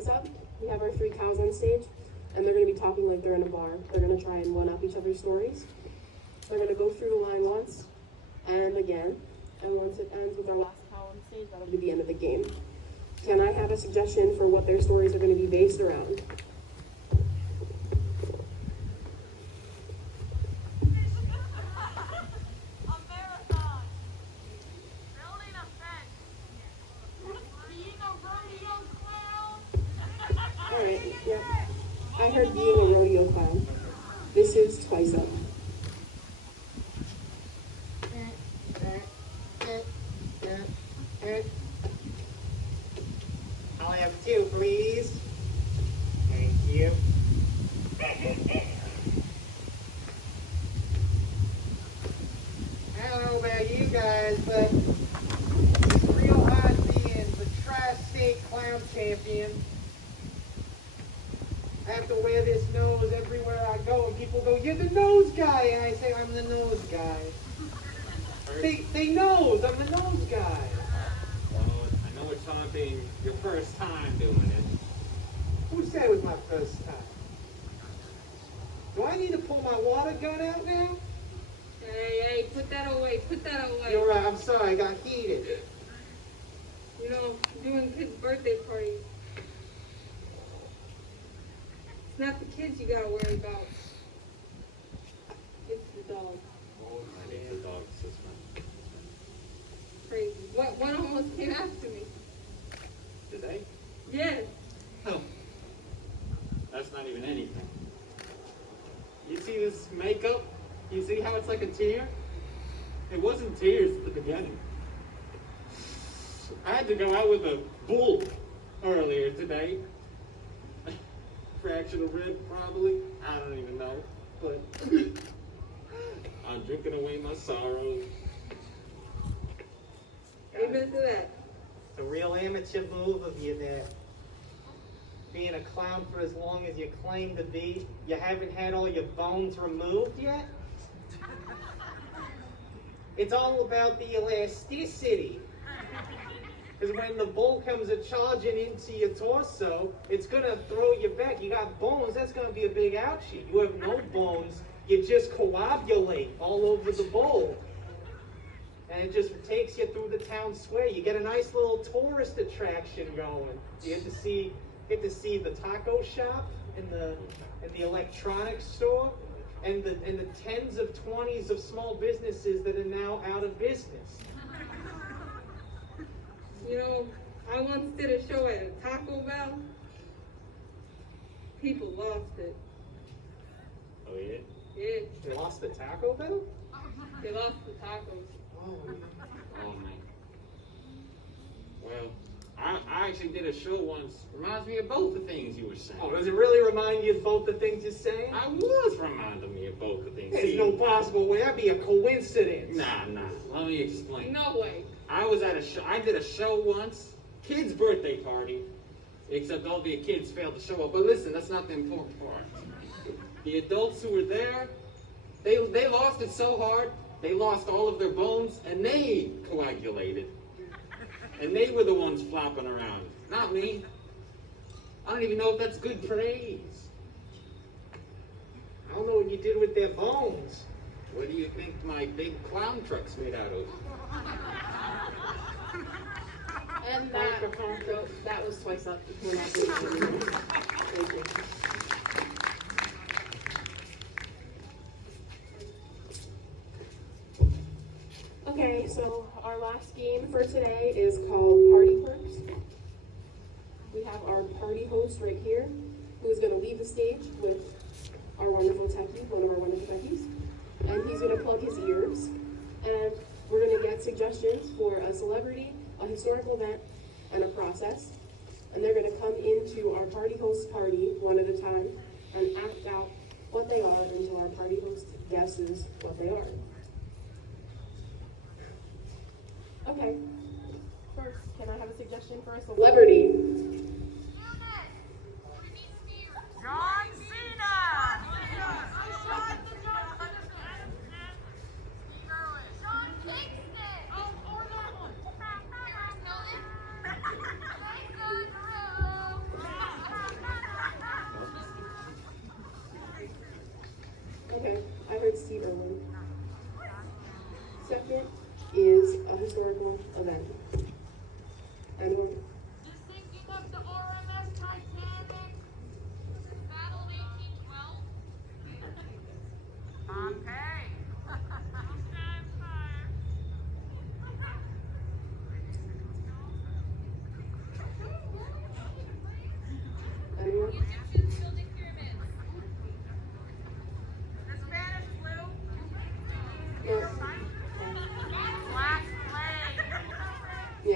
Twice Up, we have our 3 cows on stage, and they're going to be talking like they're in a bar. They're going to try and one-up each other's stories. They're going to go through the line once and again, and once it ends with our last cow on stage, that'll be the end of the game. Can I have a suggestion for what their stories are going to be based around? Alright, yep. I heard being a rodeo clown. This is Twice Up. I'll have 2, please. Thank you. I don't know about you guys, but it's real hot being the tri-state clown champion. I have to wear this nose everywhere I go, and people go, "You're the nose guy," and I say, "I'm the nose guy." They knows I'm the nose guy. Well, I know it's not being your first time doing it. Who said it was my first time? Do I need to pull my water gun out now? Hey, put that away, put that away. You're right, I'm sorry, I got heated. You know, doing kids' birthday parties. It's not the kids you gotta worry about. It's the dog. Oh, I need the dog system. Crazy. One almost came after me. Did they? Yes. Oh. That's not even anything. You see this makeup? You see how it's like a tear? It wasn't tears at the beginning. I had to go out with a bull earlier today. Fractured a rib, probably. I don't even know. But I'm drinking away my sorrows. Amen to that. It's a real amateur move of you there. Being a clown for as long as you claim to be, you haven't had all your bones removed yet? It's all about the elasticity. Because when the bull comes charging into your torso, it's going to throw you back. You got bones, that's going to be a big ouchie. You have no bones, you just coagulate all over the bull. And it just takes you through the town square. You get a nice little tourist attraction going. You get to see the taco shop and the electronics store and the tens of 20s of small businesses that are now out of business. You know, I once did a show at a Taco Bell. People lost it. Oh, yeah? Yeah, They lost the Taco Bell? they lost the tacos. Oh, Oh, man. Well, I actually did a show once. Reminds me of both the things you were saying. oh, does it really remind you of both the things you're saying? I was reminding me of both the things. There's no possible way. That'd be a coincidence. Nah. Let me explain. No way. I was at a show. I did a show once, kid's birthday party, except all the kids failed to show up. But listen, that's not the important part. The adults who were there, they lost it so hard, they lost all of their bones, and they coagulated. And they were the ones flopping around, not me. I don't even know if that's good praise. I don't know what you did with their bones. What do you think my big clown truck's made out of? And that was Twice Up. We're not doing it anymore. Thank you. Okay, so our last game for today is called Party Perks. We have our party host right here, who is going to leave the stage with our wonderful techie, one of our wonderful techies. And he's going to plug his ears. And we're going to get suggestions for a celebrity, a historical event, and a process. And they're going to come into our party host's party one at a time and act out what they are until our party host guesses what they are. Okay. First, can I have a suggestion for a celebrity? John Cena! John Kingston! Oh, or that one.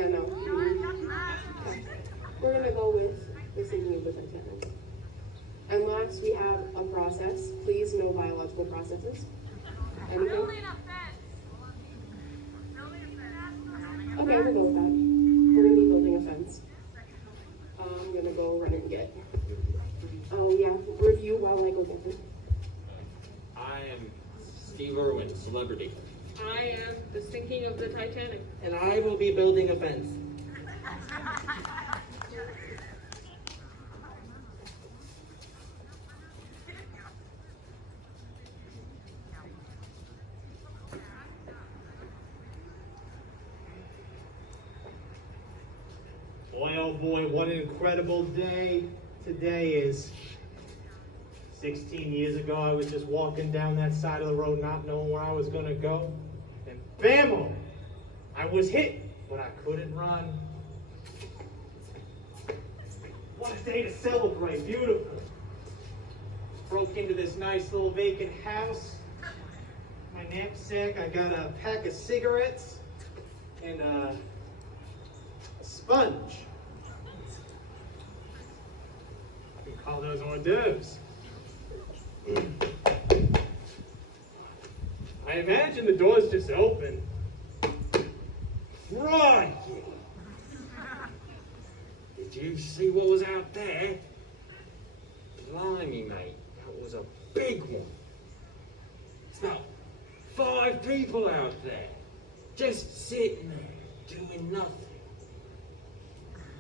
Yeah, no. We're gonna go with the sinking of the Titanic. And last, we have a process. Please, no biological processes. Anything? Building a fence. Building a fence. Okay, we'll go with that. We're gonna be building a fence. I'm gonna go run and get. Oh yeah, review while I go get them. I am Steve Irwin, celebrity. I am the sinking of the Titanic. And I will be building a fence. Boy, oh boy, what an incredible day today is. 16 years ago, I was just walking down that side of the road not knowing where I was going to go. And bam! I was hit, but I couldn't run. What a day to celebrate. Beautiful. Broke into this nice little vacant house. My knapsack, I got a pack of cigarettes and a sponge. We call those hors d'oeuvres. I imagine the doors just open. Right. Did you see what was out there? Blimey, mate, that was a big one. It's about 5 people out there, just sitting there, doing nothing.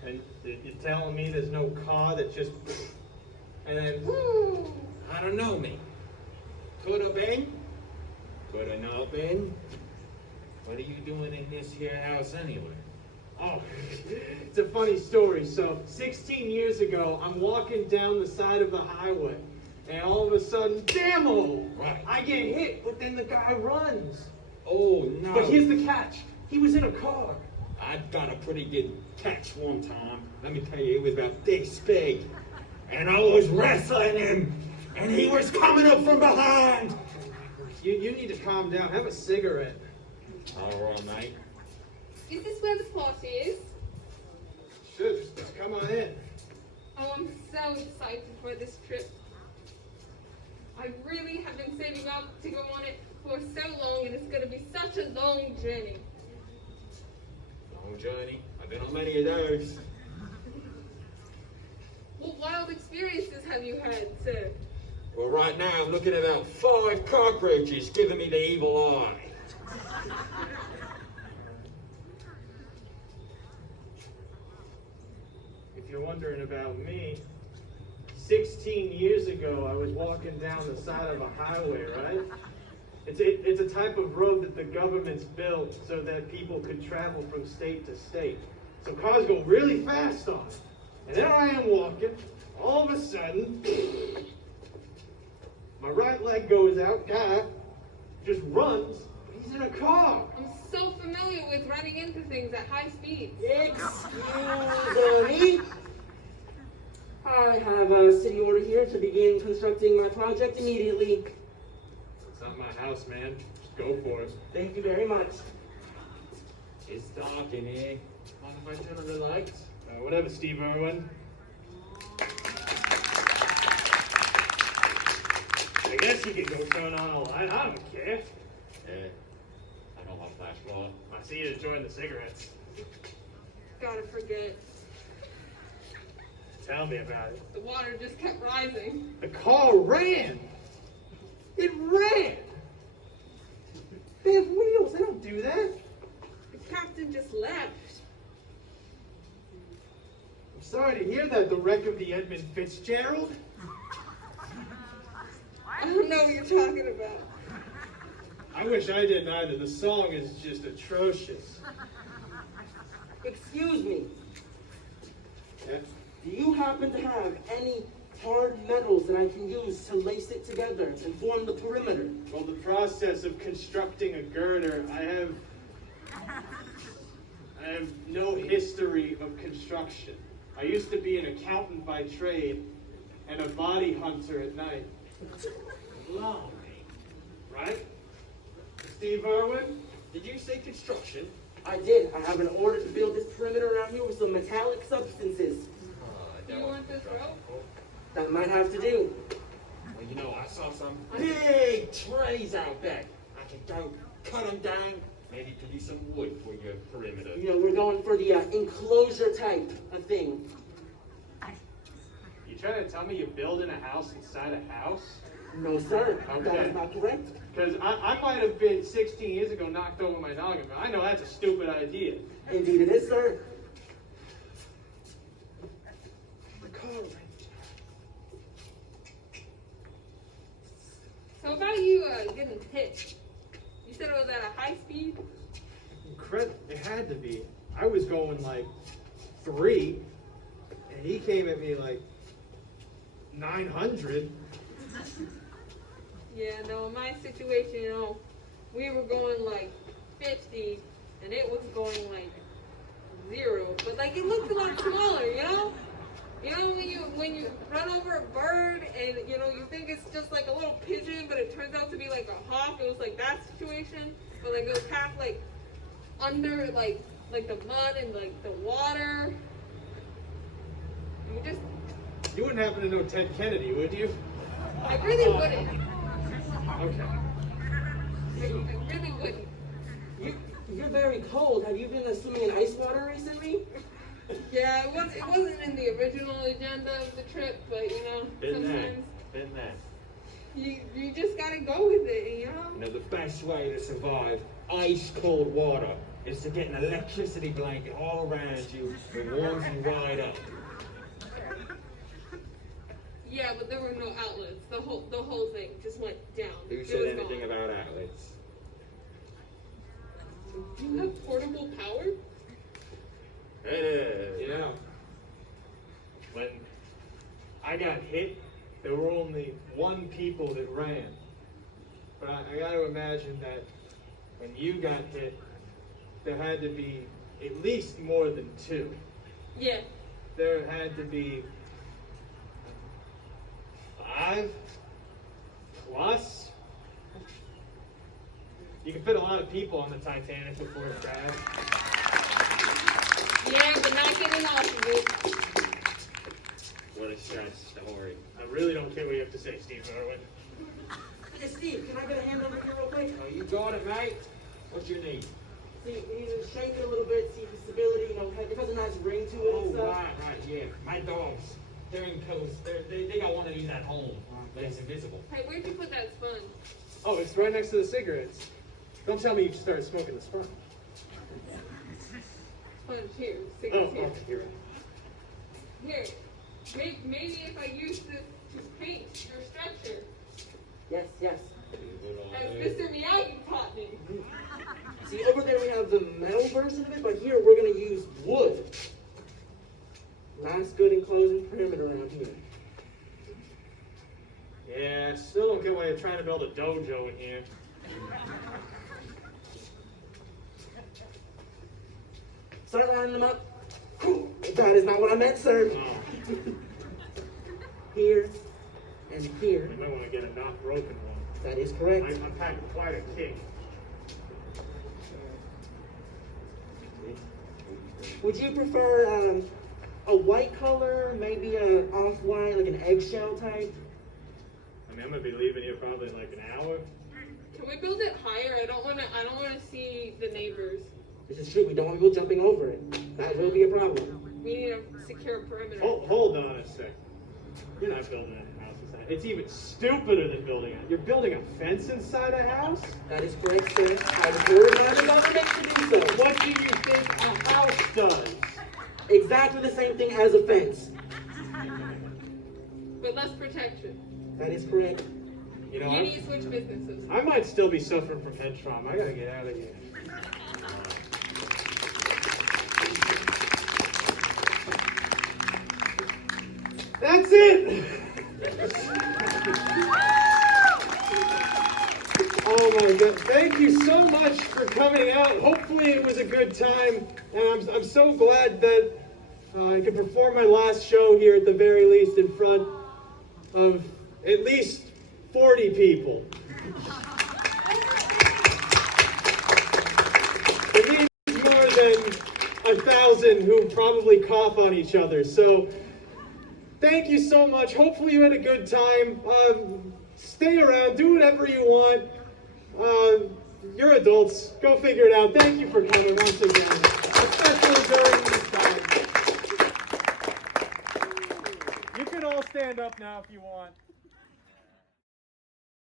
And you're telling me there's no car that just... And then... I don't know, mate. Could have been, could have not been. What are you doing in this here house anyway? Oh, it's a funny story. So, 16 years ago, I'm walking down the side of the highway, and all of a sudden, damn-o! Right. I get hit, but then the guy runs. Oh, no. But here's the catch. He was in a car. I got a pretty good catch one time. Let me tell you, it was about this big. And I was wrestling him, and he was coming up from behind. You need to calm down. Have a cigarette. All right, mate. Is this where the party is? Sure, just come on in. Oh, I'm so excited for this trip. I really have been saving up to go on it for so long, and it's going to be such a long journey. Long journey. I've been on many of those. What wild experiences have you had, sir? Well, right now I'm looking at about 5 cockroaches giving me the evil eye. If you're wondering about me, 16 years ago, I was walking down the side of a highway, right? It's a type of road that the government's built so that people could travel from state to state. So cars go really fast on it. And there I am walking, all of a sudden, my right leg goes out, guy just runs, but he's in a car. I'm so familiar with running into things at high speed. Excuse me. I have a city order here to begin constructing my project immediately. It's not my house, man. Just go for it. Thank you very much. It's dark in here. Mind if I turn on the lights? Whatever, Steve Irwin. I guess you can go turn on a light. I don't care. Yeah. I know my flashlight. I see you enjoying the cigarettes. Gotta forget. Tell me about it. The water just kept rising. The car ran. It ran. They have wheels. They don't do that. The captain just left. I'm sorry to hear that. The wreck of the Edmund Fitzgerald. I don't know what you're talking about. I wish I didn't either. The song is just atrocious. Excuse me. Yeah. Do you happen to have any hard metals that I can use to lace it together and form the perimeter? Well, the process of constructing a girder, I have no history of construction. I used to be an accountant by trade and a body hunter at night. Blimey. Right? Steve Irwin? Did you say construction? I did. I have an order to build this perimeter around here with some metallic substances. Do you want this rope? That might have to do. Well, you know, I saw some big trees out back. I can go cut them down. Maybe produce some wood for your perimeter. You know, we're going for the enclosure type of thing. You trying to tell me you're building a house inside a house? No, sir. Okay. That is not correct. Because I might have been 16 years ago knocked over my noggin, but I know that's a stupid idea. Indeed it is, sir. So about you getting hit, you said it was at a high speed? It had to be. I was going like 3, and he came at me like 900. Yeah, no, in my situation, you know, we were going like 50, and it was going like 0. But like it looked a lot smaller, you know? You know when you run over a bird and you know you think it's just like a little pigeon, but it turns out to be like a hawk. It was like that situation, but like it was half like under like the mud and like the water. You wouldn't happen to know Ted Kennedy, would you? I really wouldn't. Okay. I really wouldn't. You're very cold. Have you been swimming in ice water recently? Yeah, it wasn't in the original agenda of the trip, but you know, sometimes Been there. you just gotta go with it, you know? You know, the best way to survive ice cold water is to get an electricity blanket all around you that warms you right up. Yeah, but there were no outlets. The whole thing just went down. Who It said was anything gone. about outlets? Do you have portable power? Hey. Yeah. When I got hit, there were only 1 people that ran. But I got to imagine that when you got hit, there had to be at least more than 2. Yeah. There had to be 5 plus. You can fit a lot of people on the Titanic before it crashed. Yeah, but not getting off of it. What a sad story. I really don't care what you have to say, Steve Irwin. Hey, Steve, can I get a hand over here real quick? Oh, you got it, mate. What's your need? See, we need to shake it a little bit, see the stability, you know, it has a nice ring to it Oh, and stuff. right, yeah. My dogs, they're in coast. They got one of these at home, but it's invisible. Hey, where'd you put that sponge? Oh, it's right next to the cigarettes. Don't tell me you started smoking the sponge. Sponge here. Oh, Cigarettes here. okay, you're right. Here. Maybe if I use this to paint your structure, Yes, yes. as Mr. Miyagi taught me. See, over there we have the metal version of it, but here we're going to use wood. Nice, good enclosing perimeter around here. Yeah, still don't get why you're trying to build a dojo in here. Start lining them up. That is not what I meant, sir. Oh, Here and here. you might want to get a not broken one. That is correct. I'm packing quite a kick. Would you prefer a white color, maybe an off-white, like an eggshell type? I mean, I'm gonna be leaving here probably in like an hour. Can we build it higher? I don't wanna see the neighbors. This is true. We don't want people jumping over it. That will be a problem. We need a secure perimeter. Hold on a sec. You're not building a house inside. It's even stupider than building it. You're building a fence inside a house? That is correct, sir. I was ordered by the government to do so. What do you think a house does? Exactly the same thing as a fence. But less protection. That is correct. You know, You need to switch businesses. I might still be suffering from head trauma. I gotta get out of here. That's it! Oh my God, thank you so much for coming out. Hopefully it was a good time. And I'm so glad that I could perform my last show here at the very least in front of at least 40 people. It means more 1,000 who probably cough on each other. So thank you so much. Hopefully you had a good time. Stay around, do whatever you want. You're adults. Go figure it out. Thank you for coming once again, especially during this time. You can all stand up now if you want.